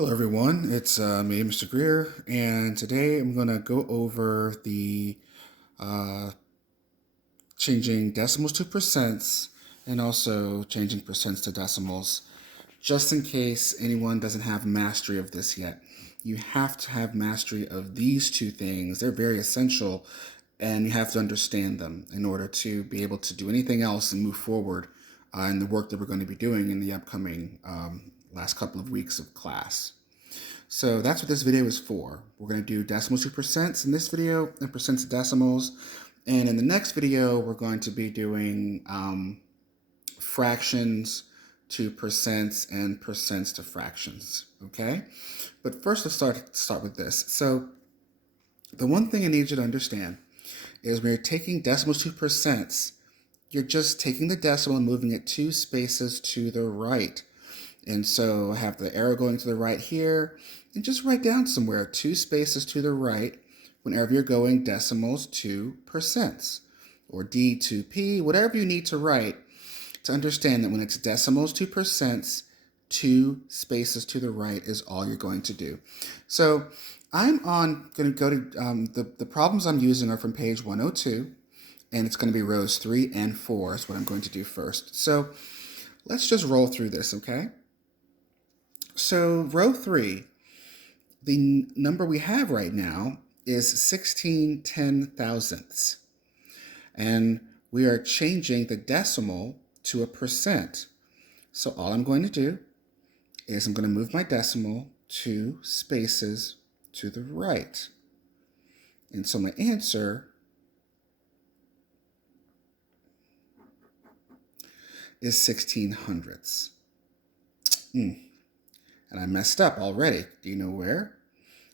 Hello everyone, it's me, Mr. Greer, and today I'm going to go over the uh, changing decimals to percents and also changing percents to decimals, just in case anyone doesn't have mastery of this yet. You have to have mastery of these two things. They're very essential, and you have to understand them in order to be able to do anything else and move forward in the work that we're going to be doing in the upcoming last couple of weeks of class. So that's what this video is for. We're going to do decimals to percents in this video and percents to decimals. And in the next video, we're going to be doing fractions to percents and percents to fractions, okay? But first, let's start with this. So the one thing I need you to understand is when you're taking decimals to percents, you're just taking the decimal and moving it 2 spaces to the right. And so I have the arrow going to the right here, and just write down somewhere 2 spaces to the right whenever you're going decimals to percents, or D to P, whatever you need to write to understand that when it's decimals to percents, 2 spaces to the right is all you're going to do. So I'm going to go to, the problems I'm using are from page 102, and it's going to be rows 3 and 4 is what I'm going to do first. So let's just roll through this, okay? So row 3, the number we have right now is 16 10,000ths. And we are changing the decimal to a percent. So all I'm going to do is I'm going to move my decimal 2 spaces to the right. And so my answer is 1600ths. And I messed up already. Do you know where?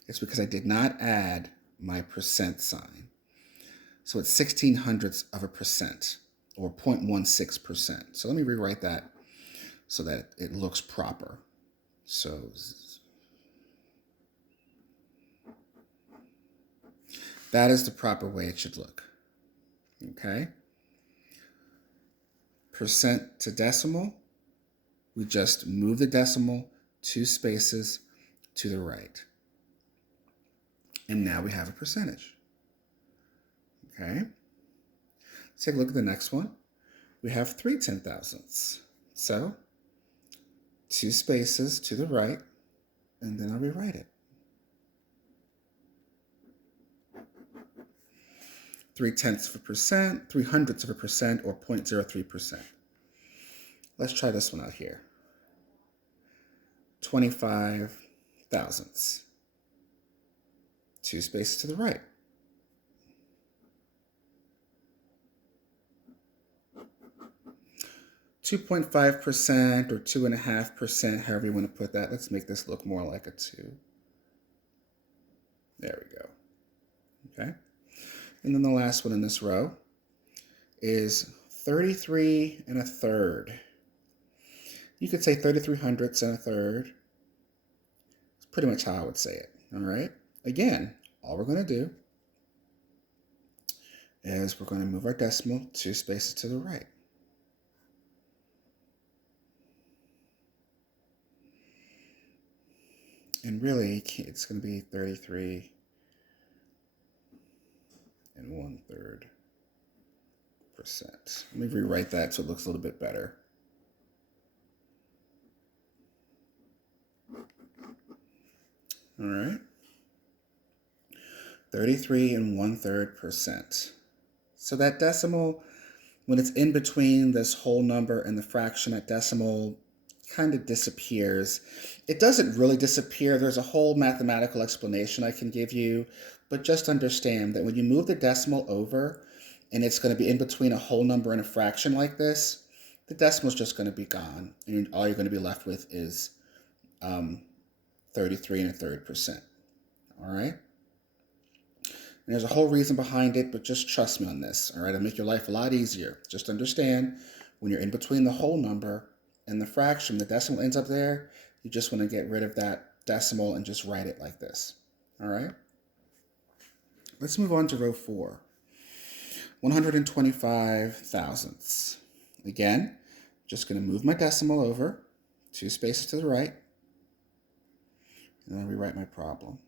It's because I did not add my percent sign. So it's 1600ths of a percent, or 0.16%. So let me rewrite that so that it looks proper. So that is the proper way it should look. Okay? Percent to decimal, we just move the decimal 2 spaces to the right. And now we have a percentage. Okay? Let's take a look at the next one. We have 3 10,000ths. So 2 spaces to the right, and then I'll rewrite it. 3/10 of a percent, 300ths of a percent, or 0.03%. Let's try this one out here. 25 thousandths. 2 spaces to the right. 2.5% or 2.5%, however you want to put that. Let's make this look more like a 2. There we go. Okay. And then the last one in this row is 33 and a third. You could say 33 hundredths and a third. It's pretty much how I would say it. All right. Again, all we're going to do is we're going to move our decimal 2 spaces to the right. And really, it's going to be 33 and 1/3%. Let me rewrite that so it looks a little bit better. All right. 33 and 1/3%. So that decimal, when it's in between this whole number and the fraction, that decimal kind of disappears. It doesn't really disappear. There's a whole mathematical explanation I can give you, but just understand that when you move the decimal over and it's going to be in between a whole number and a fraction like this, the decimal is just going to be gone, and all you're going to be left with is 33 and a third%. All right? And there's a whole reason behind it, but just trust me on this. All right? It'll make your life a lot easier. Just understand when you're in between the whole number and the fraction, the decimal ends up there, you just want to get rid of that decimal and just write it like this. All right? Let's move on to row 4. 125 thousandths. Again, just going to move my decimal over 2 spaces to the right. And I'll rewrite my problem.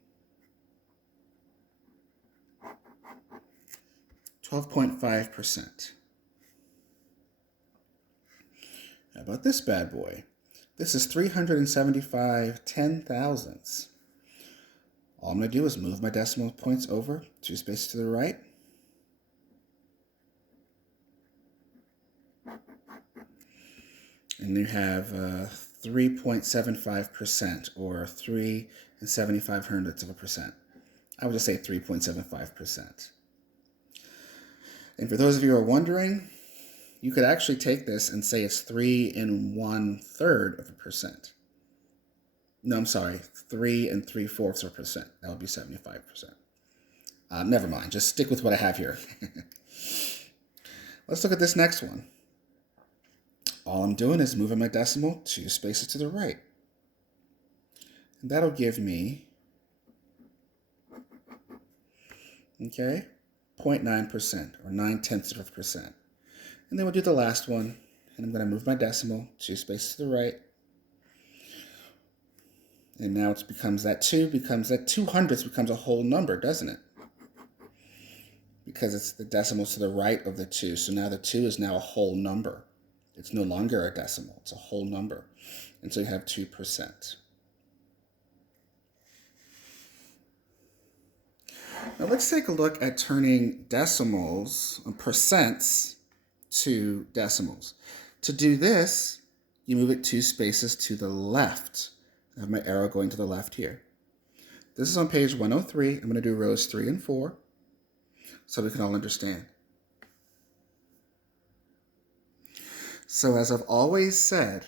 12.5%. How about this bad boy? This is 375 ten-thousandths. All I'm going to do is move my decimal points over 2 spaces to the right. And you have 3.75%, or 3 75/100%. I would just say 3.75%. And for those of you who are wondering, you could actually take this and say it's 3 1/3%. No, I'm sorry, 3 3/4%. That would be 75%. Never mind, just stick with what I have here. Let's look at this next one. All I'm doing is moving my decimal 2 spaces to the right. And that'll give me, okay, 0.9%, or 0.9%. And then we'll do the last one, and I'm going to move my decimal 2 spaces to the right. And now it becomes that 2 hundredths becomes a whole number, doesn't it? Because it's the decimals to the right of the 2. So now the 2 is now a whole number. It's no longer a decimal, it's a whole number. And so you have 2%. Now let's take a look at turning decimals, percents, to decimals. To do this, you move it 2 spaces to the left. I have my arrow going to the left here. This is on page 103. I'm going to do rows 3 and 4 so we can all understand. So as I've always said,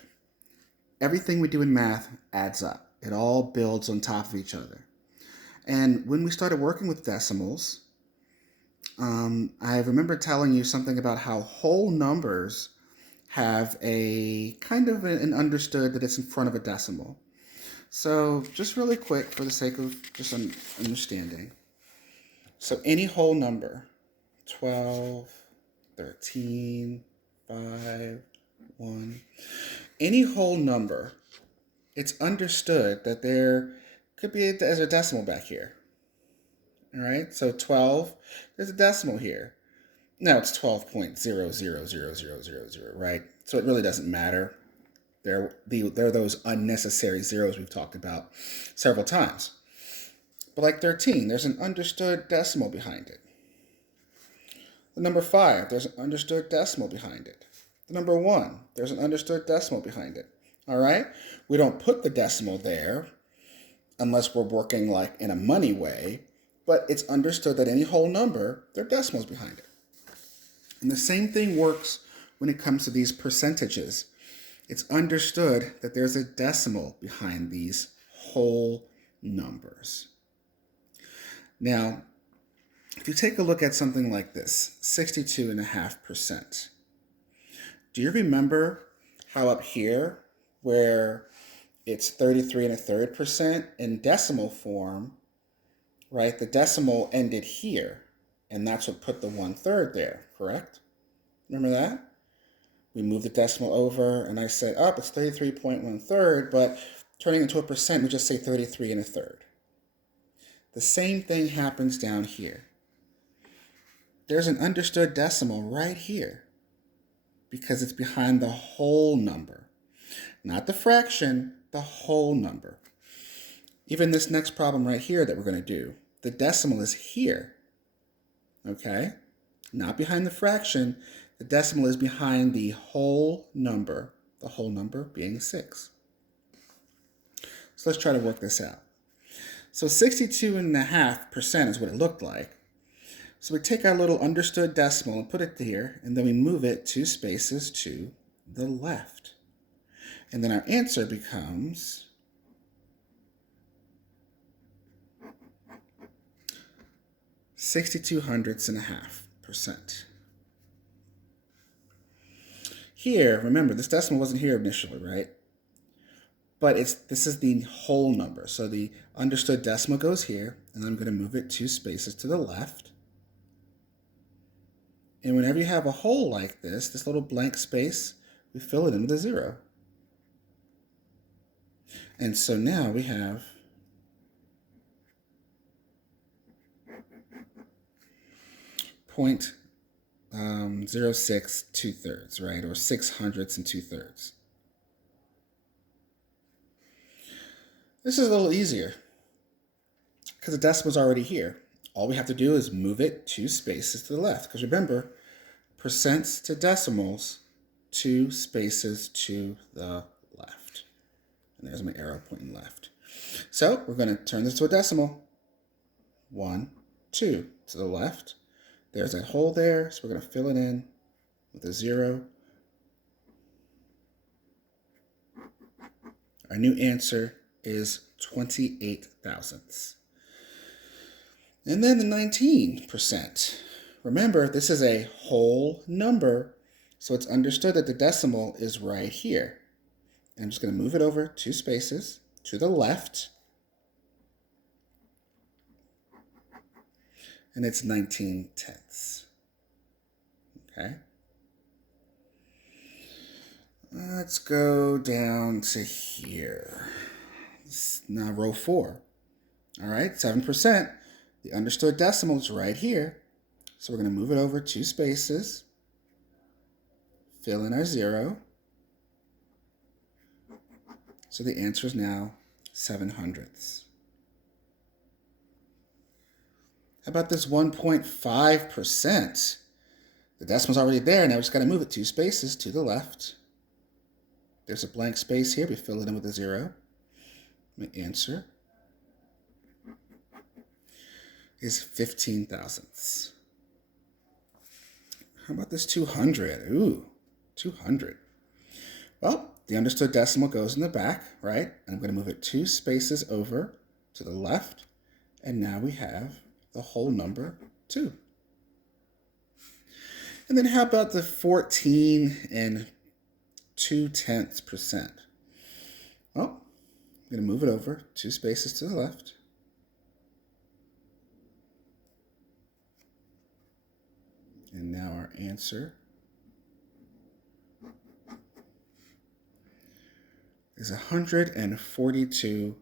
everything we do in math adds up. It all builds on top of each other. And when we started working with decimals, I remember telling you something about how whole numbers have a kind of an understood that it's in front of a decimal. So just really quick for the sake of just understanding. So any whole number, 12, 13, 5, 1, any whole number, it's understood that there could be a decimal back here. All right, so 12, there's a decimal here. Now it's 12.000000, right? So it really doesn't matter. There are those unnecessary zeros we've talked about several times. But like 13, there's an understood decimal behind it. The number 5, there's an understood decimal behind it. The number 1, there's an understood decimal behind it. All right? We don't put the decimal there unless we're working like in a money way, but it's understood that any whole number, there are decimals behind it. And the same thing works when it comes to these percentages. It's understood that there's a decimal behind these whole numbers. Now, if you take a look at something like this, 62.5%, do you remember how up here, where it's 33 1/3% in decimal form, right? The decimal ended here, and that's what put the 1/3 there, correct? Remember that? We moved the decimal over, and I said, oh, it's 33.1/3, but turning into a percent, we just say 33 1/3. The same thing happens down here. There's an understood decimal right here because it's behind the whole number. Not the fraction, the whole number. Even this next problem right here that we're going to do, the decimal is here, okay? Not behind the fraction. The decimal is behind the whole number being 6. So let's try to work this out. So 62.5% is what it looked like. So we take our little understood decimal and put it here, and then we move it 2 spaces to the left. And then our answer becomes 62/100.5%. Here, remember, this decimal wasn't here initially, right? But this is the whole number. So the understood decimal goes here, and I'm going to move it 2 spaces to the left. And whenever you have a whole like this little blank space, we fill it in with a 0. And so now we have 0.06 right? Or 6/2. This is a little easier because the decimal's already here. All we have to do is move it 2 spaces to the left. Because remember, percents to decimals, 2 spaces to the left. And there's my arrow pointing left. So we're going to turn this to a decimal. 1, 2 to the left. There's a hole there, so we're going to fill it in with a 0. Our new answer is 28 thousandths. And then the 19%. Remember, this is a whole number, so it's understood that the decimal is right here. And I'm just going to move it over 2 spaces to the left. And it's 19/10. Okay. Let's go down to here. Now row 4. All right, 7%. The understood decimal is right here. So we're going to move it over 2 spaces, fill in our 0. So the answer is now 7/100. How about this 1.5%? The decimal's already there. Now we just got to move it 2 spaces to the left. There's a blank space here. We fill it in with a 0. My answer is 15 thousandths. How about this 200? Ooh, 200. Well, the understood decimal goes in the back, right? And I'm going to move it 2 spaces over to the left. And now we have the whole number 2. And then how about the 14.2%? Well, I'm going to move it over 2 spaces to the left. And now our answer is 142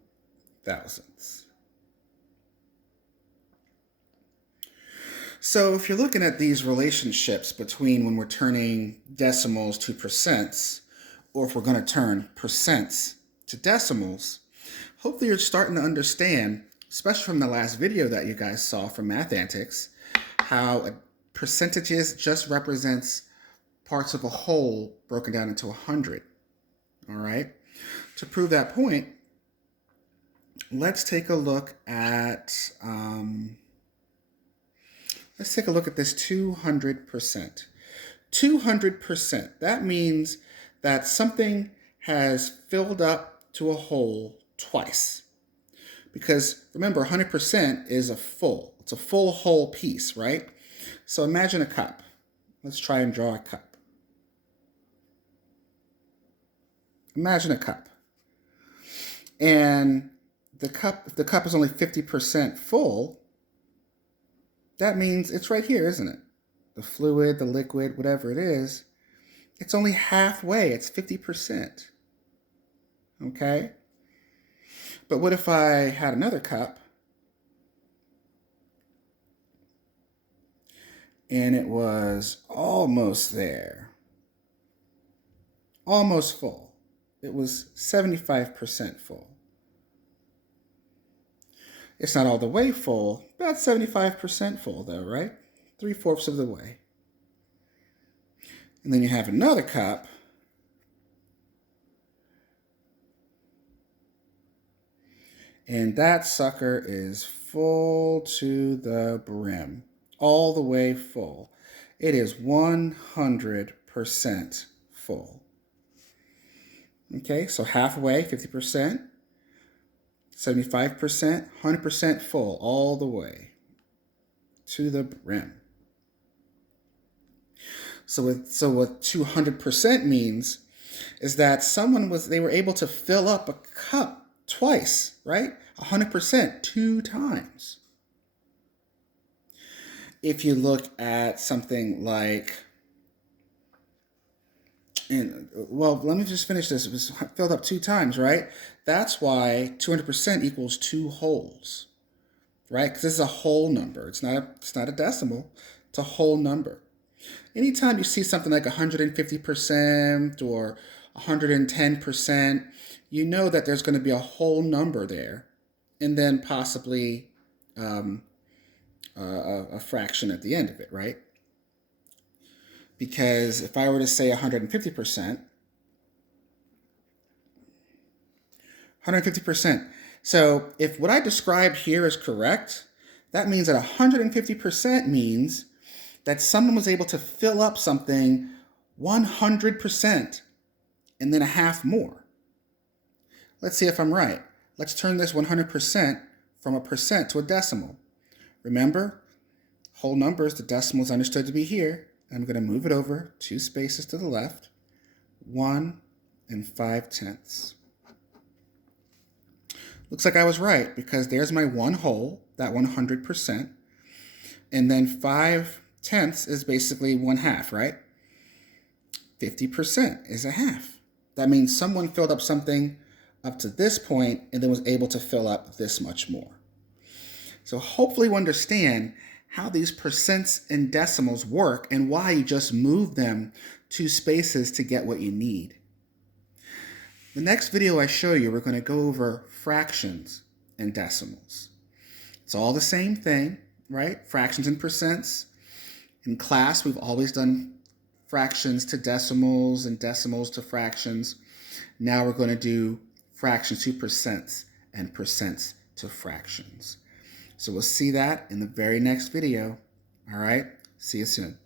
thousandths. So if you're looking at these relationships between when we're turning decimals to percents, or if we're going to turn percents to decimals, hopefully you're starting to understand, especially from the last video that you guys saw from Math Antics, how percentages just represents parts of a whole broken down into 100. All right. To prove that point, let's take a look at this 200%. 200%. That means that something has filled up to a whole twice. Because remember, 100% is it's a full whole piece, right? So imagine a cup. Let's try and draw a cup. Imagine a cup. And if the cup is only 50% full, that means it's right here, isn't it? The fluid, the liquid, whatever it is, it's only halfway. It's 50%. Okay? But what if I had another cup and it was almost there? Almost full. It was 75% full. It's not all the way full, about 75% full though, right? 3/4 of the way. And then you have another cup. And that sucker is full to the brim, all the way full. It is 100% full. Okay, so halfway, 50%, 75%, 100% full, all the way to the brim. So what 200% means is that they were able to fill up a cup twice, right? 100%, 2 times. If you look at something like, let me just finish this. It was filled up 2 times, right? That's why 200% equals 2 wholes, right? Because this is a whole number. It's not a decimal. It's a whole number. Anytime you see something like 150% or 110%, you know that there's going to be a whole number there, and then possibly a fraction at the end of it, right? Because if I were to say 150%, 150%. So if what I described here is correct, that means that 150% means that someone was able to fill up something 100% and then a half more. Let's see if I'm right. Let's turn this 100% from a percent to a decimal. Remember, whole numbers, the decimal is understood to be here. I'm going to move it over 2 spaces to the left, 1 5/10. Looks like I was right, because there's my one whole, that 100%, and then 5/10 is basically 1/2, right? 50% is a half. That means someone filled up something up to this point and then was able to fill up this much more. So hopefully you understand how these percents and decimals work and why you just move them 2 spaces to get what you need. The next video I show you, we're going to go over fractions and decimals. It's all the same thing, right? Fractions and percents. In class, we've always done fractions to decimals and decimals to fractions. Now we're going to do fractions to percents and percents to fractions. So we'll see that in the very next video. All right, see you soon.